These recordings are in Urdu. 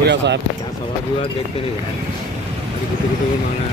شکریہ صاحب. سوال جواب دیکھتے نہیں کسی کو مانا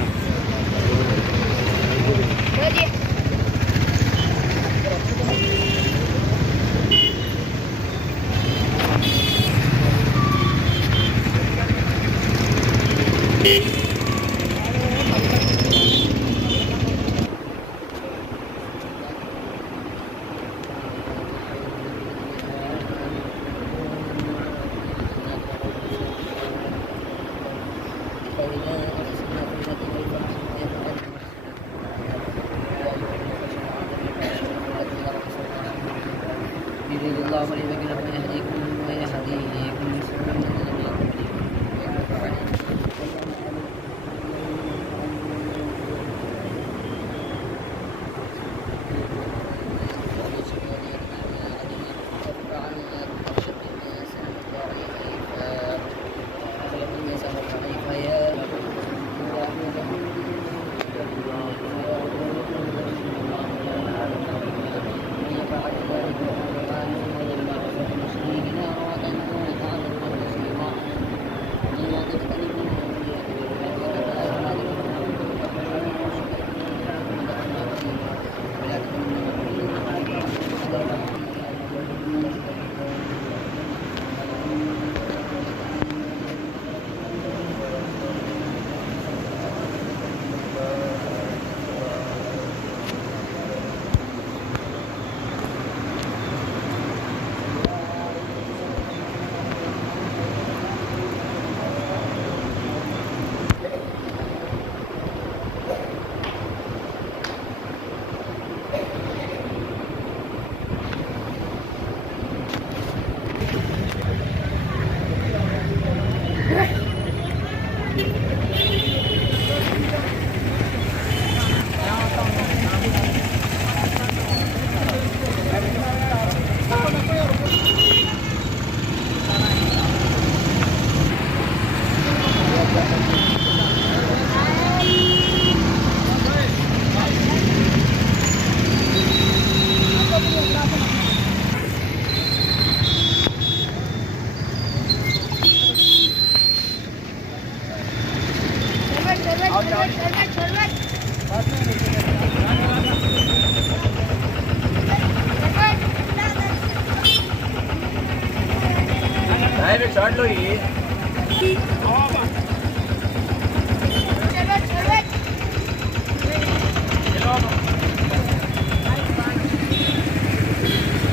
شارٹ لو یہ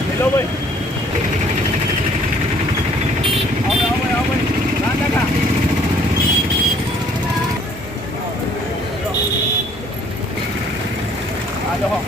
ہیلو بھائی آ جاؤ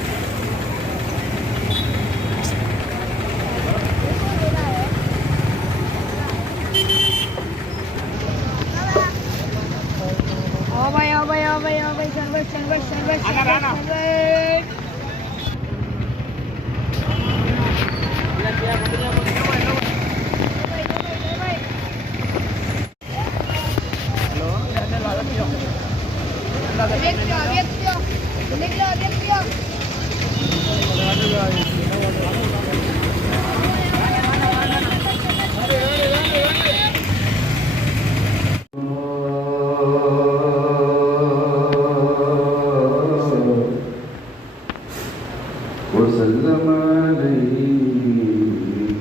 وسلم عليك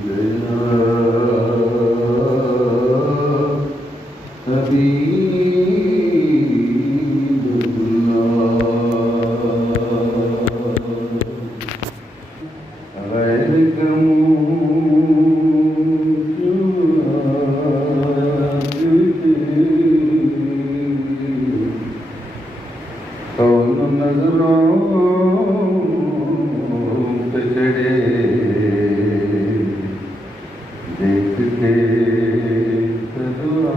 يا حبيب الله غيرك كون نظروں پہ چڑھے دیکھ کے دعا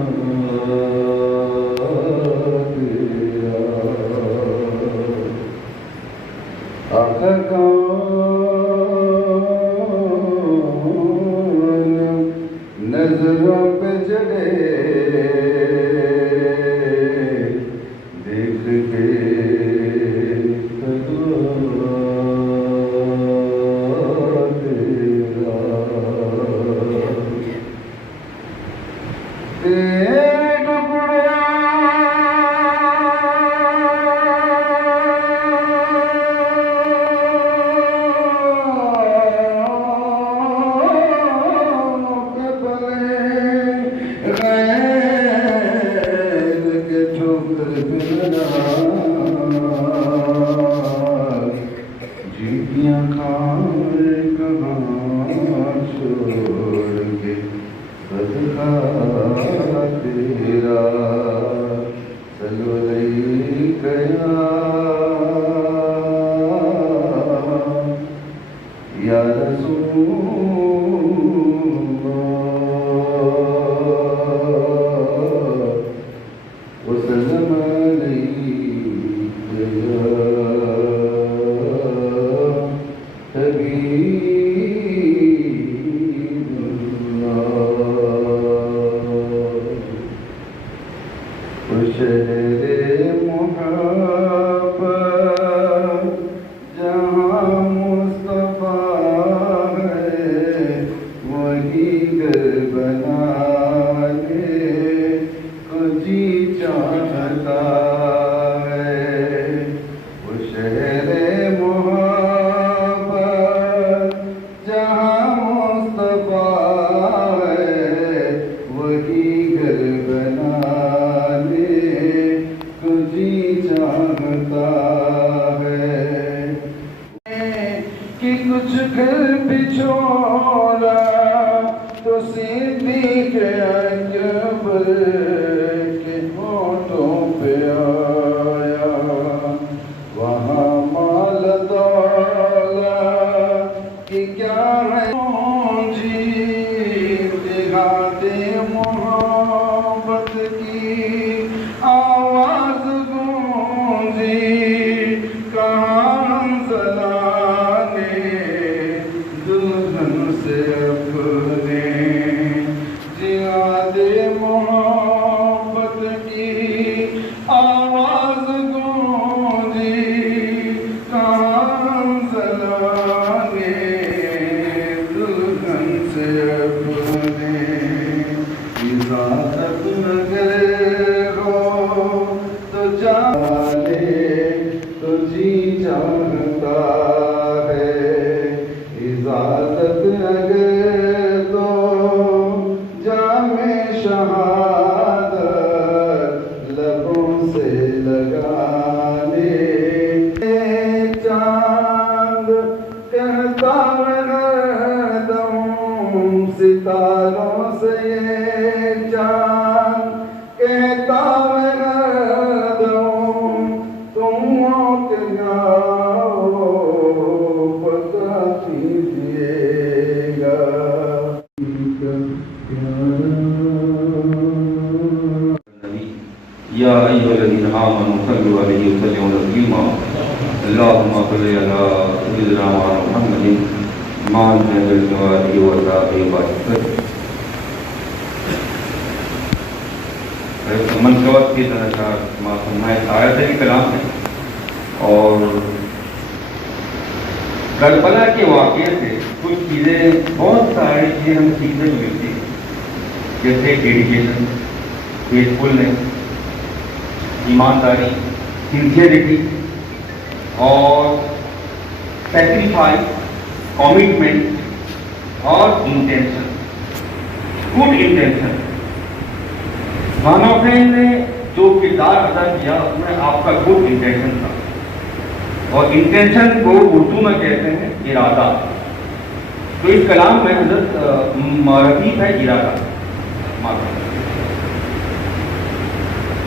تیرا آقا کون نظروں پہ چڑھے دیکھ کے دعا تیرا شہر محبت جہاں مصطفیٰ ہے وہی گھر بنانے کو جی چاہتا ہے وہ شہر محبت جہاں مصطفیٰ ہے وہی گھر بنانے کو جی چاہتا ہے کہ کچھ گھر بچھوڑا تو صدیق اکبر کے ہونٹوں پہ آیا وہاں مال دولت کہ کیا ہے جی دکھاتے محبت کی آواز گونجی کہاں زلانے دلہن سے اپنے جہاد محبت کی آواز گونجی کہاں زلانے دلہن سے اپنے اجازت اگر ہو تو جانے تو جی چاہتا ہے اجازت اگر تو جام شہادت لبوں سے لگانے چاند کہتا ہردم ستاروں سے یہ چاند کہتا ہردم تم موت جاؤ پتہ کیجیے گا یا ایھا الذین آمنوا صلوا علیہ وسلموا تسلیما اللهم صل علی سیدنا محمد مان الجواد وصحبہ وسلم. منشوت کی طرح کا آیت کلام ہے اور کربلا کے واقعے سے کچھ چیزیں بہت ساری چیزیں ہمیں سیکھنے کو ملتی ہیں جیسے ڈیڈیکیشن فیتھفلنس ایمانداری سنسیئرٹی اور سیکریفائس کمٹمنٹ اور انٹینشن گڈ انٹینشن. مانا حسین نے جو کردار ادا کیا اس میں آپ کا گڈ انٹینشن تھا اور انٹینشن کو اردو میں کہتے ہیں ارادہ. تو اس کلام میں حضرت ردیف ہے ارادہ.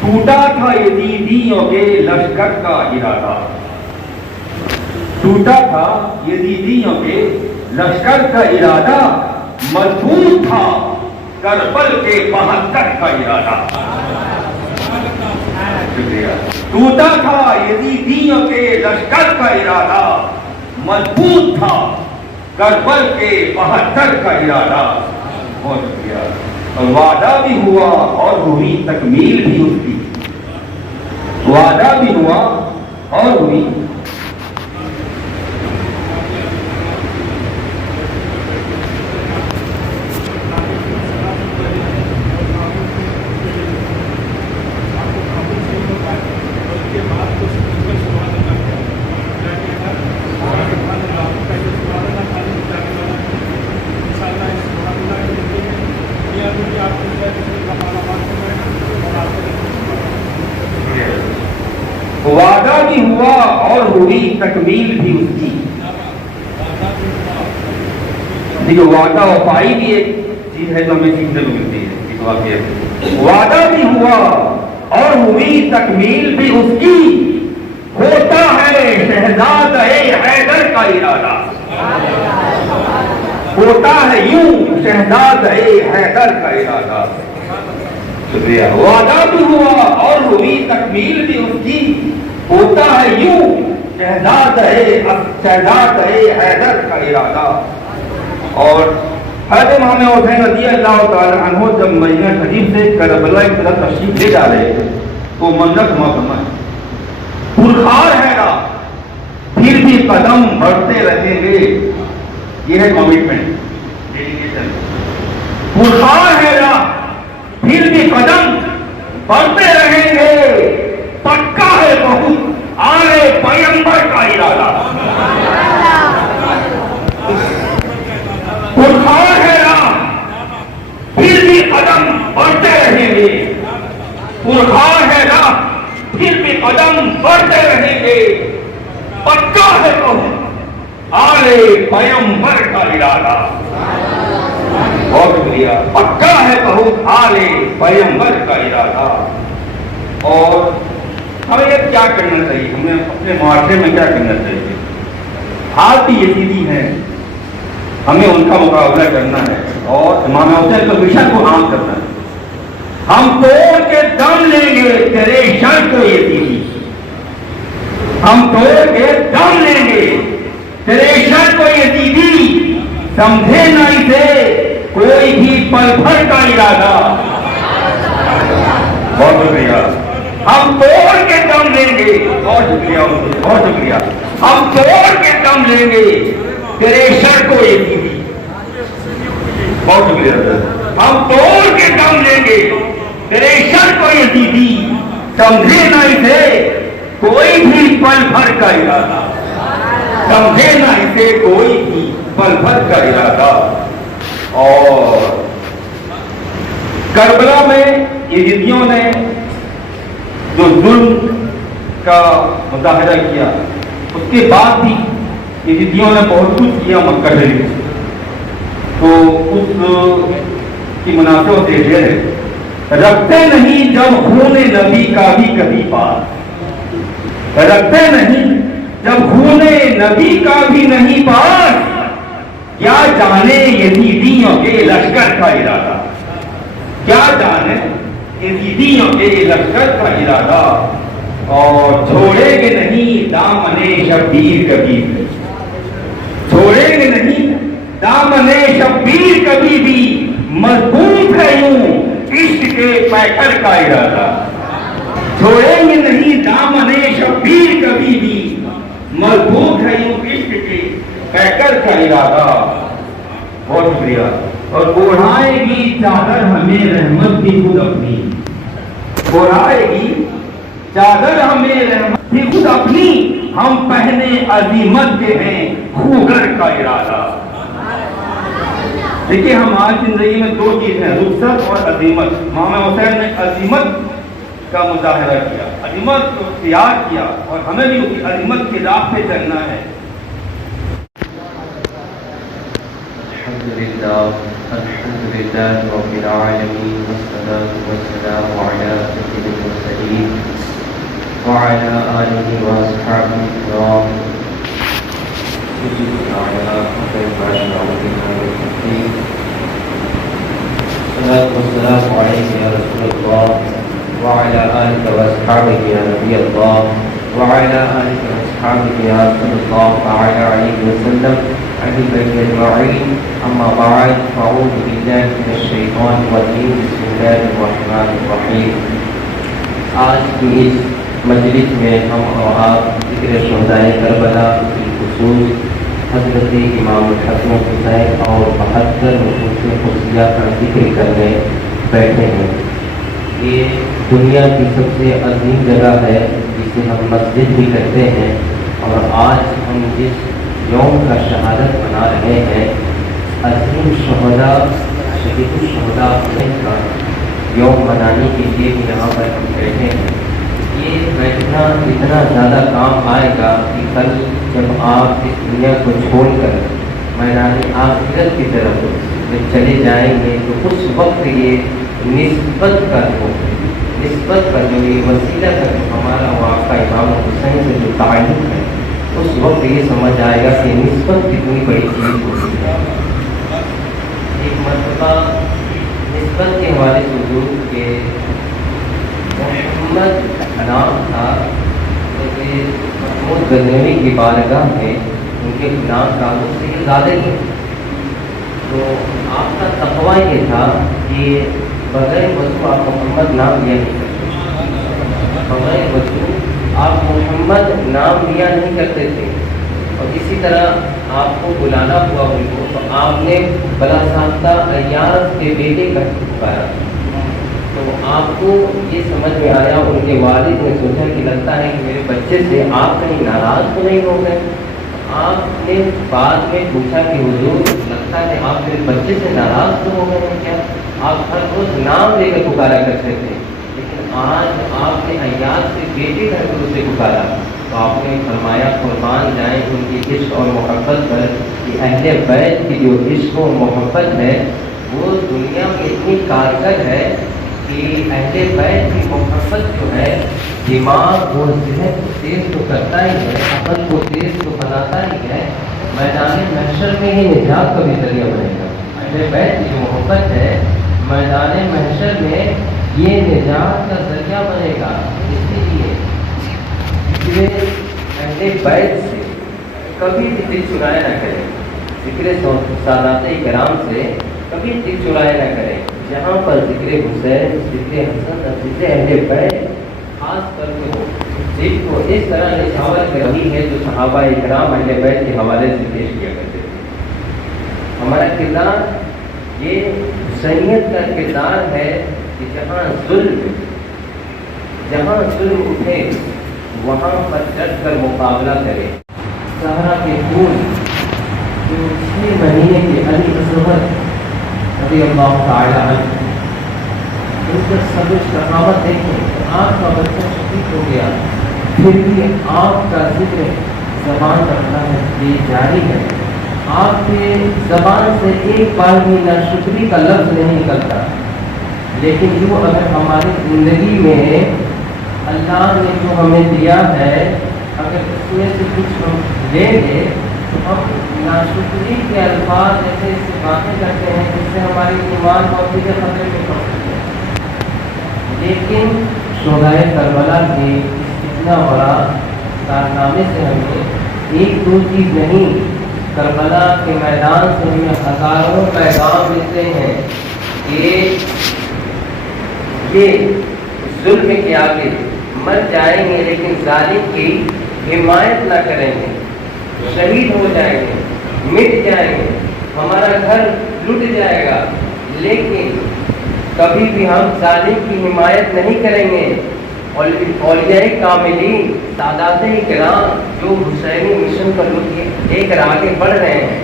ٹوٹا تھا یزیدیوں کے لشکر کا ارادہ ٹوٹا تھا یزیدیوں کے لشکر کا ارادہ مضبوط تھا کربل کے 72 کا ارادہ. شکریہ. ٹوٹا تھا یزیدیوں کے لشکر کا ارادہ مضبوط تھا کربل کے 72 کا ارادہ. بہت شکریہ. اور وعدہ بھی ہوا اور ہوئی تکمیل بھی اس کی. وعدہ بھی ہوا اور ہوئی وعدہ بھی ہوا اور ہوئی تکمیل بھی اس کی. دیکھو وعدہ وفائی بھی ایک چیز ہے جو ہمیں سیکھنے کو ملتی ہے. ایک واقعہ وعدہ بھی ہوا اور ہوئی تکمیل بھی اس کی. ہوتا ہے شہزادہ حیدر کا ارادہ. ہوتا ہے یوں شہزادہ حیدر کا ارادہ. شکریہ. وعدہ بھی ہوا اور ہوئی تکمیل بھی اس کی. ہوتا ہے یوں شہزادہ حیدر کا ارادہ. اور حضرت امام حسین رضی اللہ تعالی عنہ جب مدینہ شریف سے کربلا کی طرف تشریف لے جا رہے تھے کو منزل ہوا فرمائے. پرخار ہے راہ پھر بھی قدم بڑھتے رہیں گے. یہ ہے کمٹمنٹ, ڈیڈیکیشن. پرخار ہے راہ پھر بھی قدم بڑھتے رہیں گے. پکا ہے بہت آلے پیغمبر کا ارادہ. پرخار ہے راہ پھر بھی قدم بڑھتے رہیں گے. پرخار ہے راہ پھر بھی قدم بڑھتے رہیں گے. پکا ہے بہت آلے پیغمبر کا ارادہ. بہت شکریہ. پکا ہے بہت آلے پیغمبر کا ارادہ. اور ہمیں یہ کیا کرنا چاہیے, ہمیں اپنے معاشرے میں کیا کرنا چاہیے؟ حالات بھی یزیدی ہیں, ہمیں ان کا مقابلہ کرنا ہے اور امام حسین کے مشن کو عام کرنا ہے. ہم توڑ کے دم لیں گے تیرے شر کو یزیدی. ہم توڑ کے دم لیں گے تیرے شر کو یزیدی. سمجھے نہ اسے کوئی بھی پل بھر کا ارادہ. بہت شکریہ. ہم توڑ کے دم لیں گے. بہت شکریہ, بہت شکریہ. ہم توڑ کے دم لیں گے تیرے شر کو یزیدی. بہت شکریہ. ہم توڑ کے دم لیں گے تیرے شر کو یزیدی. سمجھے نہ اسے کوئی بھی پل بھر کا ارادہ. سمجھے نہ اسے کوئی بھی پل بھر کا ارادہ. اور کربلا میں یزیدیوں نے جو ظلم کا مظاہرہ کیا, اس کے بعد بھی یزیدیوں نے بہت کچھ کیا مکہ شریف. تو اس کی مناسبت یہ ہے, رکھتے نہیں جب خون نبی کا بھی کبھی پاس. رکھتے نہیں جب خون نبی کا بھی نہیں پاس. کیا جانے یزیدیوں کے لشکر کا ارادہ. کیا جانے یزیدیوں کے لشکر کا ارادہ. اور چھوڑیں گے نہیں دامن شبیر کبھی بھی. چھوڑیں گے نہیں دامن شبیر کبھی بھی. مضبوط ہے یوں عشق کے پیکر کا ارادہ. چھوڑیں گے نہیں دامن شبیر کبھی بھی. مضبوط ہے یوں عشق کے پیکر کا ارادہ. بہت شکریہ. اور اوڑھائے گی چادر ہمیں رحمت کی خود اپنی. اوڑھائے گی چادر ہمیں رحمت کی خود اپنی. ہم پہنے عظیمت کے ہیں خوگر کا ارادہ. دیکھیے, ہم آج زندگی میں دو چیز ہیں, رخصت اور عظیمت. امام حسین نے عظیمت کا مظاہرہ کیا, عظیمت کو اختیار کیا, اور ہمیں بھی اسی عظیمت کی راہ پہ چلنا ہے. الحمد لله رب العالمين والصلاة والسلام على سيد المرسلين وعلى آله وأصحابه الكرام وعلى خير المعاشرين. الصلاة والسلام عليك يا رسول الله وعلى آلك وأصحابك يا نبي الله وعلى آلك وأصحابك يا رسول الله وعلى عليه وسلم علی بیت اجمعین. اما بعد فاعوذ باللہ من الشیطان الرجیم. بسم اللہ الرحمن الرحیم. آج کی اس مجلس میں ہم اور آپ ذکر شہدائے کربلا کی خصوص حضرت امام الحسن حسین اور 72 نصوص خصوصیہ کا ذکر کرنے بیٹھے ہیں. یہ دنیا کی سب سے عظیم جگہ ہے جسے ہم مسجد بھی کہتے ہیں. اور آج ہم جس یوم کا شہادت منا رہے ہیں, عظیم شہداء شہید الشہداء حسین کا یوم منانے کے لیے یہاں پر ہم بیٹھے ہیں. یہ بیٹھنا اتنا زیادہ کام آئے گا کہ کل جب آپ اس دنیا کو چھوڑ کر میدان آخرت کی طرف چلے جائیں گے تو اس وقت یہ نسبت کا جو یہ وسیلہ کا جو ہمارا واقعہ امام حسین سے جو تعلق ہے, اس وقت یہ سمجھ آئے گا کہ نسبت کتنی بڑی چیز ہوتی ہے. ایک مرتبہ نسبت کے حوالے سے حضور کے محمد نام تھا, محمود غزنوی کی بارگاہ میں ان کے نام کا اس سے یہ زیادہ تھے. تو آپ کا تقویٰ یہ تھا کہ بغیر وضو آپ محمد نام لیا نہیں کرتے. بغیر وضو آپ محمد نام لیا نہیں کرتے تھے، اور اسی طرح آپ کو بلانا ہوا ان کو تو آپ نے بلا ساختہ ایاز کے بیٹے کا پکارا، تو آپ کو یہ سمجھ میں آیا، ان کے والد نے سوچا کہ لگتا ہے کہ میرے بچے سے آپ کہیں ناراض تو نہیں ہو گئے۔ آپ نے بعد میں پوچھا کہ حضور لگتا ہے آپ میرے بچے سے ناراض تو ہو گئے ہیں کیا؟ آپ ہر روز نام لے کر پکارا کرتے تھے، لیکن آج آپ نے ایاز سے بیٹے کر کے اسے پکارا، تو آپ نے فرمایا قربان جائیں ان کی عشق اور محبت پر کہ اہل بیت کی جو عشق و محبت ہے وہ دنیا میں اتنی کارگر ہے کہ اہل بیت کی محبت جو ہے دماغ اور ذہن کو تیز تو کرتا ہی ہے، عقل کو تیز تو بناتا ہی ہے، میدان محشر میں ہی نجات کا بھی ذریعہ بنے گا۔ اہل بیت کی جو محبت ہے میدان محشر میں یہ نجات کا ذریعہ بنے گا۔ اسی لیے اہل بیت سے کبھی دل چرایا نہ کریں، ذکر سادات کرام سے کبھی دل چرایا نہ کریں۔ جہاں پر ذکر حسین، ذکر حسن اور ذکر اہل بیت خاص کر کے ہو، دل کو اس طرح نچھاور کر رہی ہے جو صحابہ کرام اہل بیت کے حوالے سے پیش کیا کرتے تھے۔ ہمارا کردار یہ حسینیت کا کردار ہے کہ جہاں ظلم اٹھے وہاں پر ڈٹ کر مقابلہ کرے۔ زہرا کے خون جو 6 مہینے کے علی اصغر رضی اللہ تعالی عنہ، ان کا صبر استقامت دیکھیں، آپ کا بچہ شہید ہو گیا، پھر بھی آپ کا ذکر زبان پر اللہ یہ جاری ہے، آپ کے زبان سے ایک بار بھی ناشکری کا لفظ نہیں نکلتا، لیکن جو اگر ہماری زندگی میں اللہ نے جو ہمیں دیا ہے اگر اس میں سے کچھ ہم لیں گے تو ہم ناشکری کے الفاظ جیسے اس سے باتیں کرتے ہیں جس سے ہماری ایمان اور چیزیں خطرے میں پڑ سکتے ہیں، لیکن شہدائے کربلا کے اس اتنا بڑا کارنامے سے ہمیں ایک دو چیز نہیں، کربلا کے میدان سے ہمیں ہزاروں پیغام ملتے ہیں کہ یہ ظلم کے آگے مر جائیں گے لیکن ظالم کی حمایت نہ کریں گے، شہید ہو جائیں گے، مٹ جائیں گے، ہمارا گھر لٹ جائے گا، لیکن کبھی بھی ہم ظالم کی حمایت نہیں کریں گے۔ اولیاء کاملین، سادات کرام جو حسینی مشن پر لے کر آگے بڑھ رہے ہیں،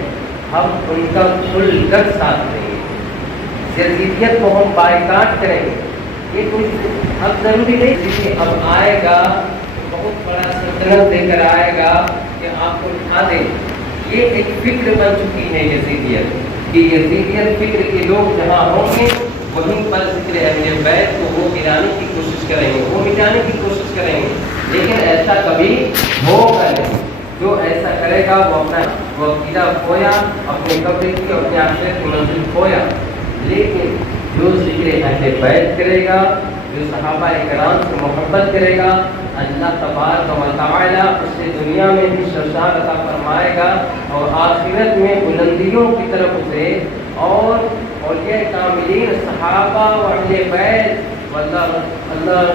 ہم ان کا کھل کر ساتھ دیں گے، یزیدیت کو ہم بائیکاٹ کریں گے۔ یہ کوئی اب ضروری نہیں کہ اب آئے گا بہت بڑا سلطنت دے کر آئے گا کہ آپ کو اٹھا دیں، یہ ایک فکر بن چکی ہے یزیدیت کہ یزیدیت فکر کے لوگ جہاں ہوں گے وہیں پر ذکر اہل بیت کو وہ گرانے کی کوشش کریں گے، وہ مٹانے کی کوشش کریں گے، لیکن ایسا کبھی ہوگا نہیں۔ جو ایسا کرے گا وہ اپنا وہ عقیدہ کھویا، اپنے قبر کی اپنے آخرت کی منزل کھویا، لیکن جو ذکر اہل بیت کرے گا، جو صحابہ کرام سے محبت کرے گا، اللہ تبارک و تعالی اس سے دنیا میں بھی شرشار عطا فرمائے گا اور آخرت میں بلندیوں کی طرف اسے اور اولیاء کاملین صحابہ و اہل بیت اللہ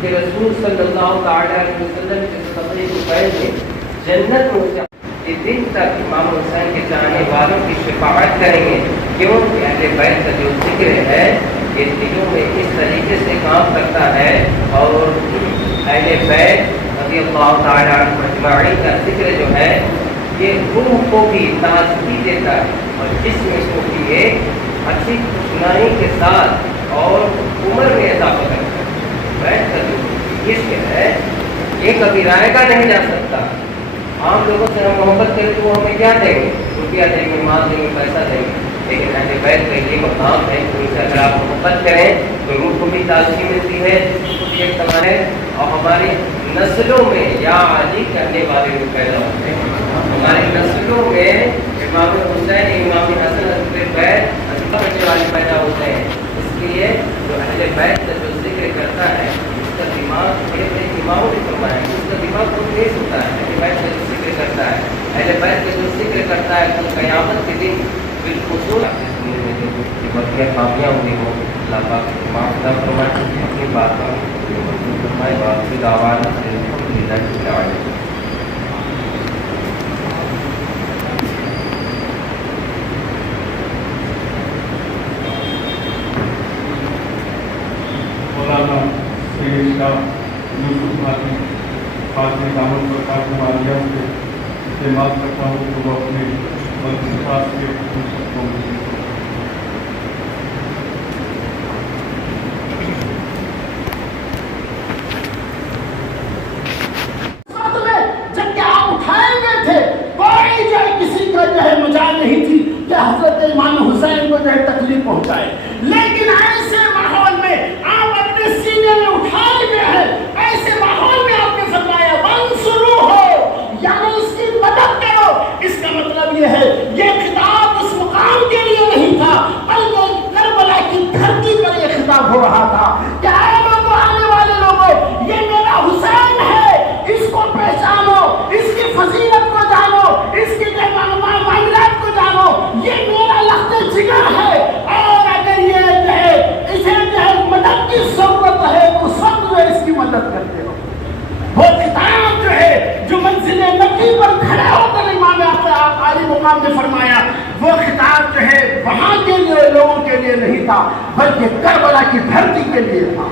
کے رسول صلی اللہ تعالی علیہ وسلم کے صدقے کو پہلے جنت میں اسے اس دن تک امام حسین کے چاہنے والوں کی شفاعت کریں گے، کیونکہ اہل بیت کا جو ذکر ہے یہ دلوں میں اس طریقے سے کام کرتا ہے اور اہل بیت رضی اللہ تعالی عنہ اجمعین کا ذکر جو ہے یہ روح کو بھی تازگی دیتا ہے اور جسم کو بھی ایک اچھی خوشنائی کے ساتھ اور عمر میں اضافہ کرتا ہے۔ بیت کا جو عشق ہے یہ کبھی رائے گا نہیں جا سکتا۔ عام لوگوں سے ہم محبت کریں تو وہ ہمیں کیا دیں گے؟ روپیہ دیں گے، مال دیں گے، پیسہ دیں گے، لیکن اہل بیت کا یہ مقام ہے کہ ان سے اگر آپ محبت کریں تو روح کو بھی تازگی ملتی ہے، اس کو بھی ایک طرح ہے اور ہماری نسلوں میں یا علی کرنے والے لوگ پیدا ہوتے ہیں، ہماری نسلوں میں امام حسین، امام حسن، اہل بیت کرنے والے پیدا ہوتے ہیں۔ اس لیے جو اہل بیت کا جو ذکر کرتا ہے اس کا دماغ بڑے بڑے اماموں نے فرمایا ہے، اس کا دماغ بہت تیز ہوتا ہے۔ اہل بیت کا جو ذکر کرتا ہے، اہل بیت کا جو ذکر کرتا ہے تو قیامت کے دن بالخصوص جو بڑھیا کامیاب ہوئی ہو، اللہ پاک معاف فرمائے اپنی بات فرمائے باقی دعوانا الحمدللہ رب العالمین. مولانا سید شاہ یوسف بھائی فاطمی دامت پر کافی مالیہ سے استعمال کرتا ہوں تو وہ اپنے ملکات کے حکومت کو مجال نہیں تھی کہ حضرت امام حسین کو جو ہے تکلیف پہنچائے، لیکن ایسے ماحول میں آپ اپنے سینے میں اٹھائے گئے ہیں، ایسے ماحول میں آپ نے فرمایا منصورو ہو، یعنی اس کی مدد کرو. اس کا مطلب یہ ہے یہ خطاب اس مقام کے لیے نہیں تھا بلکہ کربلا کی دھرتی پر یہ خطاب ہو رہا تھا کہ اے لوگوں، آنے والے لوگوں، یہ میرا حسین ہے، اس کو پہچانو، اس کی فضیلت کو جانو، اس کی معاملات کو جانو، یہ میرا لخت جگر ہے، اور اگر یہ جو ہے اسے جو ہے مدد کی ضرورت ہے تو اس وقت جو اس کی مدد کرتے ہو. وہ خطاب جو ہے جو منزل نبی پر کھڑے ہو کر امام عالی مقام نے فرمایا، وہ خطاب جو ہے وہاں کے لیے لوگوں کے لیے نہیں تھا بلکہ کربلا کی دھرتی کے لیے تھا.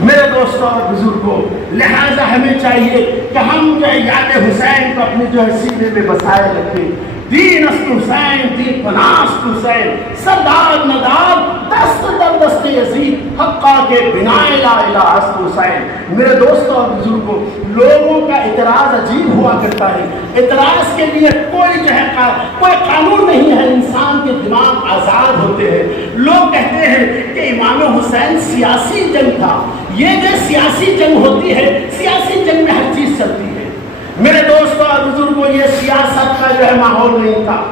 میرے دوستوں اور بزرگوں، لہذا ہمیں چاہیے کہ ہم جو ہے یاد حسین کو اپنے جو ہے سینے میں بسائے رکھیں. دین است حسین، دین پناست حسین، سردار نداب دست در دست یزید، حقا کے بنا لا الہ است حسین. میرے دوستوں اور بزرگوں، لوگوں کا اعتراض عجیب ہوا کرتا ہے. اعتراض کے لیے کوئی جو ہے کوئی قانون نہیں ہے، انسان کے دماغ آزاد ہوتے ہیں. لوگ کہتے ہیں کہ امام حسین سیاسی جنگ تھا. یہ جو سیاسی جنگ ہوتی ہے، سیاسی جنگ میں ہر چیز چلتی ہے. میرے دوستوں اور بزرگوں، یہ سیاست کا جو ہے ماحول نہیں تھا،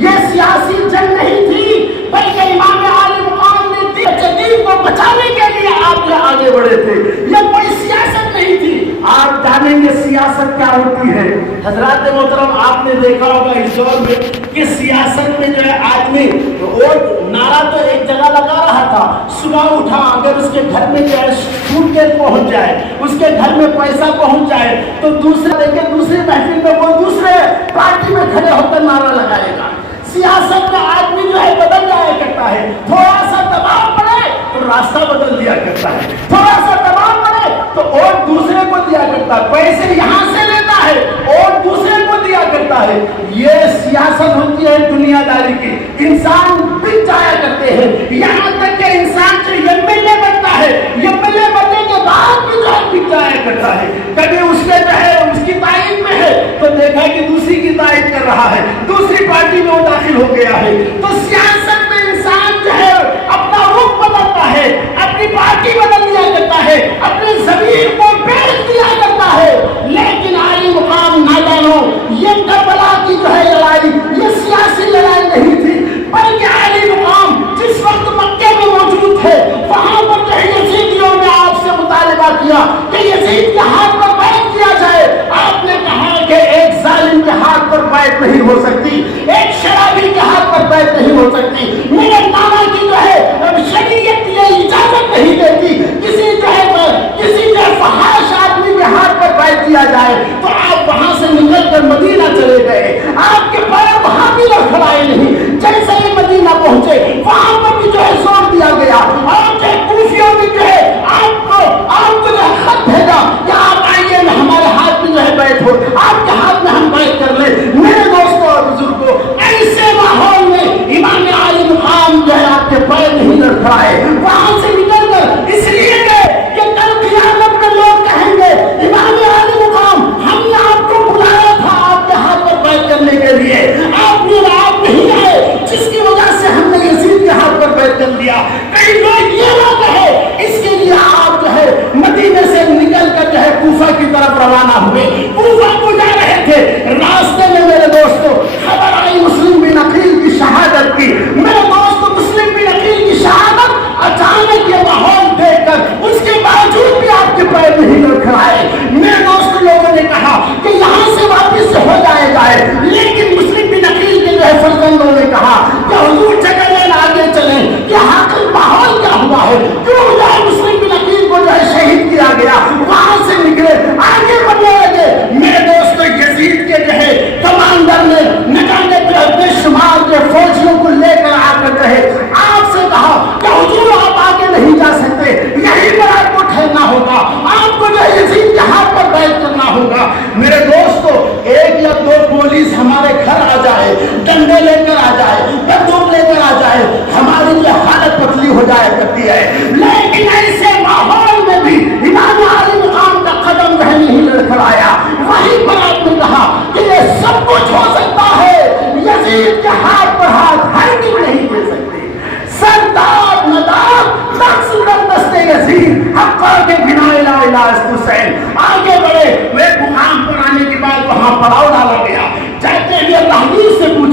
یہ سیاسی جنگ نہیں تھی، بلکہ امام عالی مقام نے دین کو بچانے کے لیے آپ جو آگے بڑھے تھے. یہ کوئی سیاست نہیں تھی. آپ جانیں گے سیاست کیا ہوتی ہے. حضرات محترم، آپ نے دیکھا ہوگا اس دور میں کہ سیاست میں جو ہے آدمی اور نعرہ تو ایک جگہ لگا رہا تھا، صبح اٹھا اگر اس کے گھر میں جو ہے سوٹ کیس پہنچ جائے، اس کے گھر میں پیسہ پہنچ جائے تو دوسرے محفل میں وہ دوسرے پارٹی میں کھڑے ہو کر نعرہ لگائے گا. سیاست میں آدمی جو ہے بدل جایا کرتا ہے، تھوڑا سا دباؤ پڑے تو راستہ بدل دیا کرتا ہے، تھوڑا سا دباؤ پڑے تو اور دوسرے کو دیا کرتا ہے، پیسے یہاں سے لیتا ہے اور دوسرے کو دیا کرتا ہے. یہ سیاست ہوتی ہے دنیا داری کی. انسان بک جایا کرتے ہیں، یہاں تک کہ انسان جو ایم ایل اے بنتا ہے، ایم ایل اے بننے کے بعد بھی جو ہے بک جایا کرتا ہے. کبھی اس کے جو ہے اس کی تائید میں ہے تو دیکھا کہ دوسری کی تائید کر رہا ہے، دوسری پارٹی میں وہ داخل ہو گیا ہے. تو سیاست میں انسان جو ہے اپنا رخ بدلتا ہے، اپنی پارٹی بدل دیا کرتا ہے، اپنی زمین کو بیچ دیا کرتا ہے. لیکن عالی مقام نادانوں، یہ کربلا کی جو ہے لڑائی یہ سیاسی لڑائی نہیں تھی، بلکہ عالی مقام جس وقت مکے میں موجود تھے وہاں پر جو ہے یزیدیوں نے آپ سے مطالبہ کیا کہ یزید کے ہاتھ پر بیعت کیا جائے. آپ نے کہا کہ ایک ظالم کے ہاتھ پر بیعت نہیں ہو سکتی، ایک شرابی کے ہاتھ پر بیعت نہیں ہو سکتی. میرے نانا کی جو ہے شریعت یہ اجازت نہیں دیتی کسی جو ہے فحاش آدمی کے ہاتھ پر بیعت کیا جائے. تو آپ وہاں سے نکل کر مدینہ چلے گئے، آپ کے پیر وہاں بھی لڑکھڑائے نہیں. جیسے ہی مدینہ پہنچے وہاں پر بھی جو ہے زور دیا گیا اور جو کوفیوں میں جو ہے آپ کو جو ہے خط بھیجا کہ آپ آئیے ہمارے ہاتھ میں جو ہے بیعت ہو، آپ کے ہاتھ میں ہم بیعت کر لیں. میرے دوستوں اور بزرگوں، ایسے ماحول میں امام عالی مقام جو ہے آپ کے پیر نہیں لڑکھڑائے، وہاں سے نکل کر اس لیے گئے کہ کل قیامت میں لوگ کہیں گے امام عالی مقام ہم نے آپ کو بلایا تھا آپ کے ہاتھ پر بیعت کرنے کے لیے، آپ نہیں آئے جس کی وجہ سے ہم نے یزید کے ہاتھ پر بیعت کر لیا. کئی لوگ یہ نہ کہے، اس کے لیے آپ جو ہے مدینے سے نکل کر جو ہے کوفہ کی طرف روانہ ہوئے. کوفہ کو جا رہے تھے، راستے میں میرے دوستوں خبر آئی مسلم بن عقیل کی شہادت کی. میرے دوستوں مسلم بن عقیل کی شہادت، اچانک یہ ماحول دیکھ کر اس کے باوجود بھی آپ کے پیر نہیں لڑکھڑائے. میرے دوست لوگوں نے کہا کہ یہاں سے واپس ہو جائے، لیکن مسلم بن عقیل کے جو ہے فرزندوں نے کہا کہ حضور چلیں آگے چلیں، کہ حاصل ماحول کیا ہوا ہے، کیوں جو ہے مسلم بن عقیل کو جو ہے